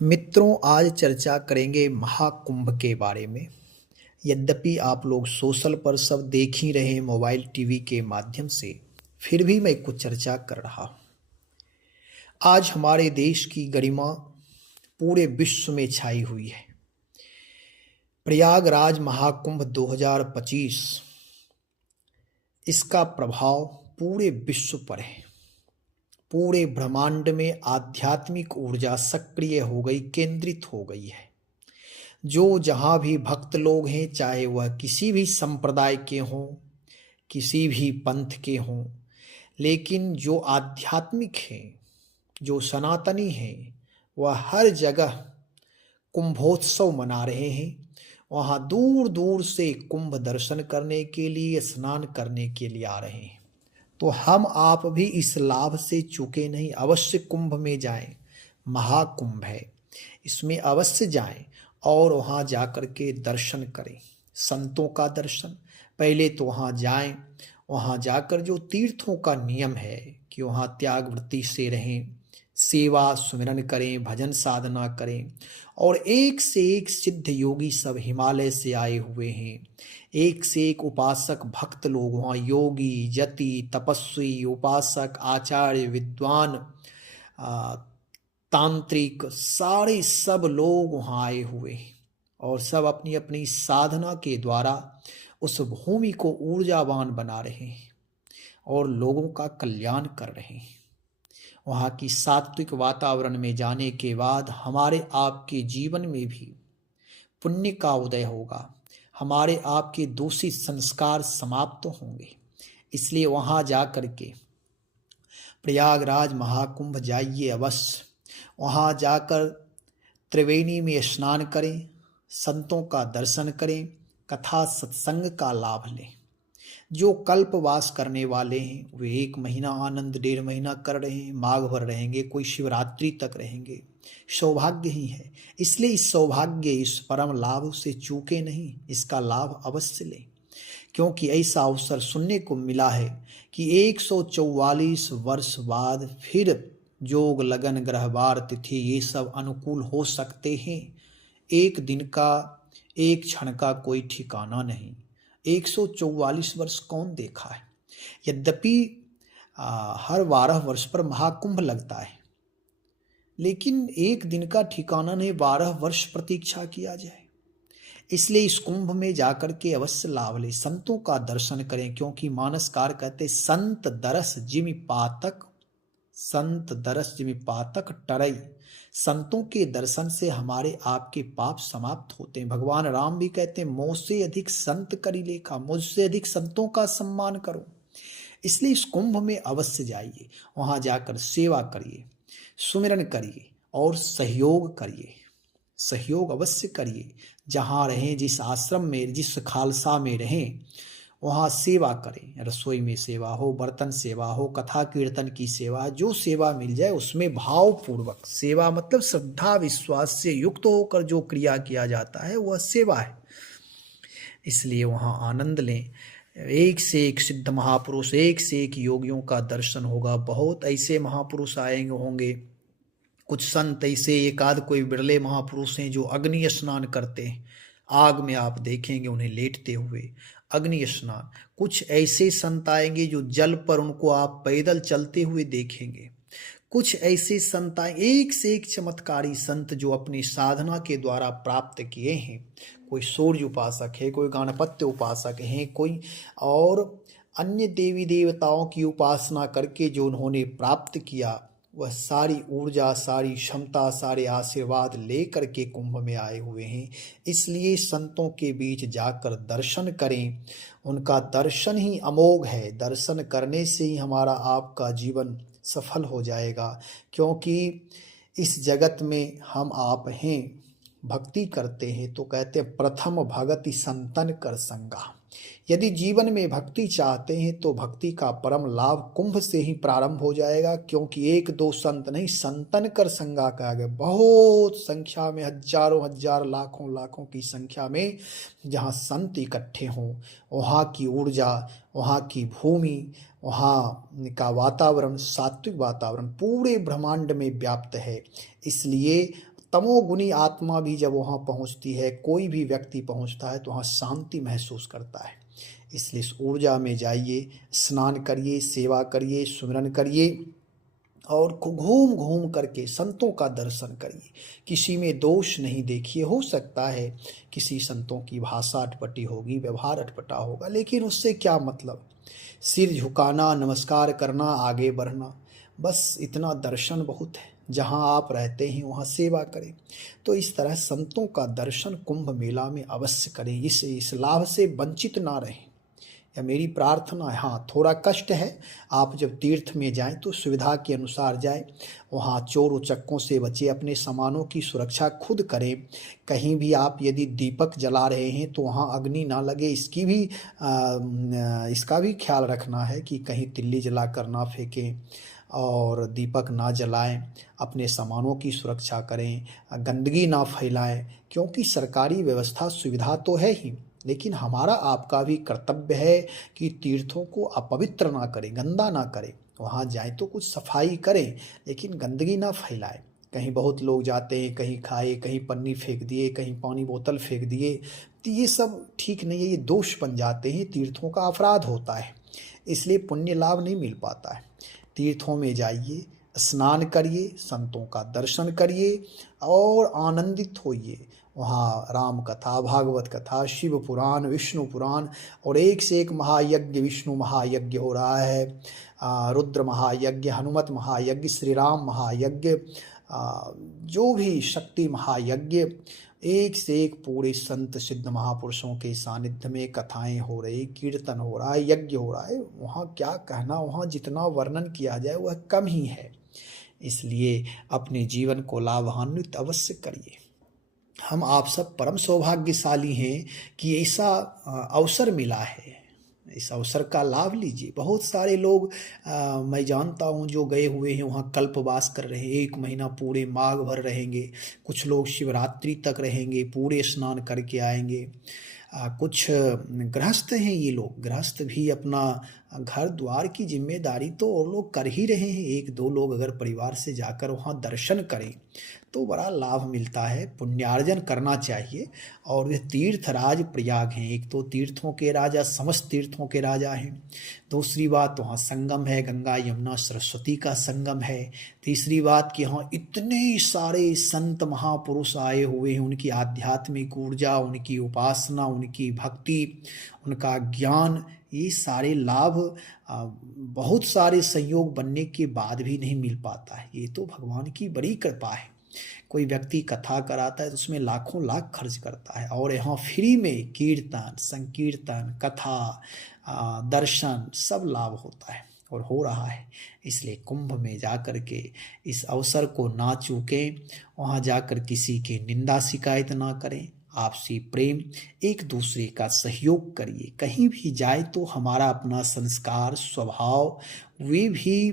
मित्रों, आज चर्चा करेंगे महाकुंभ के बारे में। यद्यपि आप लोग सोशल पर सब देख ही रहे हैं मोबाइल टीवी के माध्यम से, फिर भी मैं कुछ चर्चा कर रहा हूँ। आज हमारे देश की गरिमा पूरे विश्व में छाई हुई है। प्रयागराज महाकुंभ 2025, इसका प्रभाव पूरे विश्व पर है। पूरे ब्रह्मांड में आध्यात्मिक ऊर्जा सक्रिय हो गई, केंद्रित हो गई है। जो जहाँ भी भक्त लोग हैं, चाहे वह किसी भी संप्रदाय के हों, किसी भी पंथ के हों, लेकिन जो आध्यात्मिक हैं, जो सनातनी हैं, वह हर जगह कुंभोत्सव मना रहे हैं। वहाँ दूर दूर से कुंभ दर्शन करने के लिए, स्नान करने के लिए आ रहे हैं। तो हम आप भी इस लाभ से चूके नहीं, अवश्य कुंभ में जाएं। महाकुंभ है, इसमें अवश्य जाएं और वहाँ जाकर के दर्शन करें, संतों का दर्शन। पहले तो वहाँ जाएं, वहाँ जाकर जो तीर्थों का नियम है कि वहाँ त्याग वृत्ति से रहें, सेवा सुमिरन करें, भजन साधना करें। और एक से एक सिद्ध योगी सब हिमालय से आए हुए हैं। एक से एक उपासक भक्त लोग वहाँ, योगी, जति, तपस्वी, उपासक, आचार्य, विद्वान, तांत्रिक, सारे सब लोग वहाँ आए हुए हैं और सब अपनी अपनी साधना के द्वारा उस भूमि को ऊर्जावान बना रहे हैं और लोगों का कल्याण कर रहे हैं। वहाँ की सात्विक वातावरण में जाने के बाद हमारे आपके जीवन में भी पुण्य का उदय होगा, हमारे आपके दूषित संस्कार समाप्त होंगे। इसलिए वहाँ जा कर के प्रयागराज महाकुंभ जाइए अवश्य। वहाँ जाकर त्रिवेणी में स्नान करें, संतों का दर्शन करें, कथा सत्संग का लाभ लें। जो कल्पवास करने वाले हैं वे 1 महीना आनंद, 1.5 महीना कर रहे हैं, माघ भर रहेंगे, कोई शिवरात्रि तक रहेंगे। सौभाग्य ही है। इसलिए इस सौभाग्य, इस परम लाभ से चूके नहीं, इसका लाभ अवश्य लें। क्योंकि ऐसा अवसर सुनने को मिला है कि 144 वर्ष बाद फिर जोग, लगन, ग्रहवार, तिथि ये सब अनुकूल हो सकते हैं। एक दिन का, एक क्षण का कोई ठिकाना नहीं। 144 वर्ष कौन देखा है। यद्यपि हर 12 वर्ष पर महाकुंभ लगता है, लेकिन एक दिन का ठिकाना नहीं, 12 वर्ष प्रतीक्षा किया जाए। इसलिए इस कुंभ में जाकर के अवश्य लाभ ले, संतों का दर्शन करें। क्योंकि मानसकार कहते संत दरस जिमि पातक, संत दरस जिमि पातक टरई। संतों के दर्शन से हमारे आपके पाप समाप्त होते हैं। भगवान राम भी कहते हैं, मुझसे अधिक संत करी लेखा, मुझसे अधिक संतों का सम्मान करो। इसलिए इस कुंभ में अवश्य जाइए, वहां जाकर सेवा करिए, सुमिरन करिए और सहयोग करिए। सहयोग अवश्य करिए। जहाँ रहें, जिस आश्रम में, जिस खालसा में रहें, वहाँ सेवा करें। रसोई में सेवा हो, बर्तन सेवा हो, कथा कीर्तन की सेवा, जो सेवा मिल जाए उसमें भावपूर्वक सेवा, मतलब श्रद्धा विश्वास से युक्त होकर जो क्रिया किया जाता है वह सेवा है। इसलिए वहाँ आनंद लें। एक से एक सिद्ध महापुरुष, एक से एक योगियों का दर्शन होगा। बहुत ऐसे महापुरुष आएंगे होंगे। कुछ संत ऐसे एकाध कोई बिरले महापुरुष हैं जो अग्नि स्नान करते हैं। आग में आप देखेंगे उन्हें लेटते हुए, अग्नि स्नान। कुछ ऐसे संत आएंगे जो जल पर उनको आप पैदल चलते हुए देखेंगे। कुछ ऐसे संत आए, एक से एक चमत्कारी संत जो अपनी साधना के द्वारा प्राप्त किए हैं। कोई सूर्य उपासक है, कोई गणपत्य उपासक है, कोई और अन्य देवी देवताओं की उपासना करके जो उन्होंने प्राप्त किया, वह सारी ऊर्जा, सारी क्षमता, सारे आशीर्वाद लेकर के कुंभ में आए हुए हैं। इसलिए संतों के बीच जाकर दर्शन करें। उनका दर्शन ही अमोघ है। दर्शन करने से ही हमारा आपका जीवन सफल हो जाएगा। क्योंकि इस जगत में हम आप हैं, भक्ति करते हैं तो कहते हैं प्रथम भगति संतन कर संगा। यदि जीवन में भक्ति चाहते हैं तो भक्ति का परम लाभ कुंभ से ही प्रारंभ हो जाएगा। क्योंकि 1-2 संत नहीं, संतन कर संगा कहा गया। बहुत संख्या में, हजारों हजार, लाखों लाखों की संख्या में जहाँ संत इकट्ठे हों, वहाँ की ऊर्जा, वहाँ की भूमि, वहाँ का वातावरण, सात्विक वातावरण पूरे ब्रह्मांड में व्याप्त है। इसलिए तमोगुनी आत्मा भी जब वहाँ पहुँचती है, कोई भी व्यक्ति पहुँचता है तो वहाँ शांति महसूस करता है। इसलिए इस ऊर्जा में जाइए, स्नान करिए, सेवा करिए, सुमिरन करिए और घूम घूम करके संतों का दर्शन करिए। किसी में दोष नहीं देखिए। हो सकता है किसी संतों की भाषा अटपटी होगी, व्यवहार अटपटा होगा, लेकिन उससे क्या मतलब। सिर झुकाना, नमस्कार करना, आगे बढ़ना, बस इतना दर्शन बहुत है। जहाँ आप रहते हैं वहाँ सेवा करें। तो इस तरह संतों का दर्शन कुंभ मेला में अवश्य करें। इस लाभ से वंचित ना रहें, या मेरी प्रार्थना है। हाँ, थोड़ा कष्ट है। आप जब तीर्थ में जाएं तो सुविधा के अनुसार जाएं। वहाँ चोर उचक्कों से बचे, अपने सामानों की सुरक्षा खुद करें। कहीं भी आप यदि दीपक जला रहे हैं तो वहाँ अग्नि ना लगे, इसका भी ख्याल रखना है कि कहीं तिल्ली जला कर ना फेंकें और दीपक ना जलाएं। अपने सामानों की सुरक्षा करें, गंदगी ना फैलाएं, क्योंकि सरकारी व्यवस्था सुविधा तो है ही, लेकिन हमारा आपका भी कर्तव्य है कि तीर्थों को अपवित्र ना करें, गंदा ना करें। वहाँ जाएं तो कुछ सफाई करें, लेकिन गंदगी ना फैलाएं। कहीं बहुत लोग जाते हैं, कहीं खाए, कहीं पन्नी फेंक दिए, कहीं पानी बोतल फेंक दिए, तो ये सब ठीक नहीं है। ये दोष बन जाते हैं, तीर्थों का अपराध होता है, इसलिए पुण्य लाभ नहीं मिल पाता है। तीर्थों में जाइए, स्नान करिए, संतों का दर्शन करिए और आनंदित होइए। वहाँ राम कथा, भागवत कथा, शिव पुराण, विष्णु पुराण और एक से एक महायज्ञ, विष्णु महायज्ञ हो रहा है, रुद्र महायज्ञ, हनुमत महायज्ञ, श्री राम महायज्ञ, जो भी शक्ति महायज्ञ, एक से एक पूरे संत सिद्ध महापुरुषों के सानिध्य में कथाएं हो रही, कीर्तन हो रहा है, यज्ञ हो रहा है। वहाँ क्या कहना, वहाँ जितना वर्णन किया जाए वह कम ही है। इसलिए अपने जीवन को लाभान्वित अवश्य करिए। हम आप सब परम सौभाग्यशाली हैं कि ऐसा अवसर मिला है। इस अवसर का लाभ लीजिए। बहुत सारे लोग मैं जानता हूँ जो गए हुए हैं, वहाँ कल्पवास कर रहे हैं, 1 महीना पूरे माघ भर रहेंगे। कुछ लोग शिवरात्रि तक रहेंगे, पूरे स्नान करके आएंगे। कुछ गृहस्थ हैं, ये लोग गृहस्थ भी अपना घर द्वार की जिम्मेदारी तो और लोग कर ही रहे हैं। 1-2 लोग अगर परिवार से जाकर वहाँ दर्शन करें तो बड़ा लाभ मिलता है। पुण्यार्जन करना चाहिए। और वे तीर्थराज प्रयाग हैं, एक तो तीर्थों के राजा, समस्त तीर्थों के राजा हैं। दूसरी बात, वहाँ संगम है, गंगा यमुना सरस्वती का संगम है। तीसरी बात कि यहाँ इतने सारे संत महापुरुष आए हुए हैं, उनकी आध्यात्मिक ऊर्जा, उनकी उपासना, उनकी भक्ति, उनका ज्ञान, ये सारे लाभ बहुत सारे संयोग बनने के बाद भी नहीं मिल पाता है। ये तो भगवान की बड़ी कृपा है। कोई व्यक्ति कथा कराता है तो उसमें लाखों लाख खर्च करता है, और यहाँ फ्री में कीर्तन, संकीर्तन, कथा, दर्शन सब लाभ होता है और हो रहा है। इसलिए कुंभ में जाकर के इस अवसर को ना चूकें। वहाँ जाकर किसी की निंदा शिकायत ना करें। आपसी प्रेम, एक दूसरे का सहयोग करिए। कहीं भी जाए तो हमारा अपना संस्कार, स्वभाव, वे भी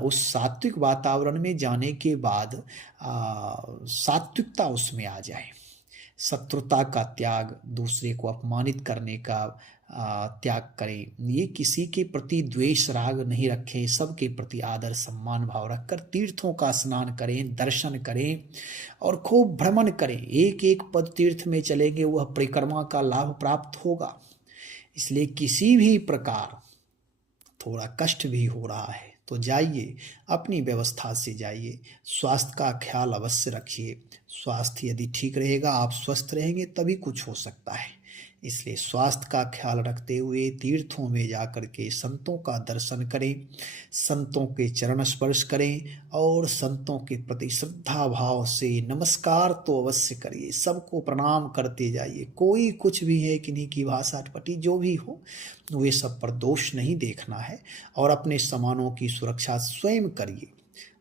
उस सात्विक वातावरण में जाने के बाद सात्विकता उसमें आ जाए। शत्रुता का त्याग, दूसरे को अपमानित करने का त्याग करें। ये किसी के प्रति द्वेष राग नहीं रखें, सबके प्रति आदर सम्मान भाव रखकर तीर्थों का स्नान करें, दर्शन करें और खूब भ्रमण करें। एक एक पद तीर्थ में चलेंगे, वह परिक्रमा का लाभ प्राप्त होगा। इसलिए किसी भी प्रकार थोड़ा कष्ट भी हो रहा है तो जाइए, अपनी व्यवस्था से जाइए। स्वास्थ्य का ख्याल अवश्य रखिए। स्वास्थ्य यदि ठीक रहेगा, आप स्वस्थ रहेंगे, तभी कुछ हो सकता है। इसलिए स्वास्थ्य का ख्याल रखते हुए तीर्थों में जाकर के संतों का दर्शन करें, संतों के चरण स्पर्श करें और संतों के प्रति श्रद्धा भाव से नमस्कार तो अवश्य करिए। सबको प्रणाम करते जाइए। कोई कुछ भी है, किन्हीं की भाषा अटपटी जो भी हो, वे सब पर दोष नहीं देखना है और अपने सामानों की सुरक्षा स्वयं करिए।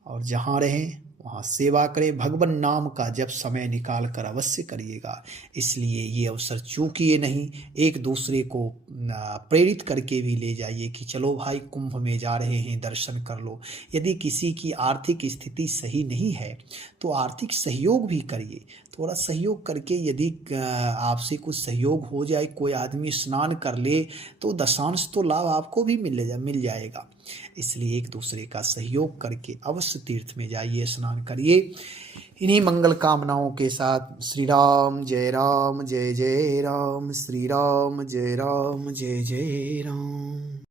और जहाँ रहें वहाँ सेवा करें। भगवान नाम का जब समय निकाल कर अवश्य करिएगा। इसलिए ये अवसर चूकिए नहीं। एक दूसरे को प्रेरित करके भी ले जाइए कि चलो भाई, कुंभ में जा रहे हैं, दर्शन कर लो। यदि किसी की आर्थिक स्थिति सही नहीं है तो आर्थिक सहयोग भी करिए। थोड़ा सहयोग करके यदि आपसे कुछ सहयोग हो जाए, कोई आदमी स्नान कर ले तो दशांश तो लाभ आपको भी मिल जाएगा। इसलिए एक दूसरे का सहयोग करके अवश्य तीर्थ में जाइए, स्नान करिए। इन्हीं मंगल कामनाओं के साथ श्री राम जय जय राम, श्री राम जय जय राम।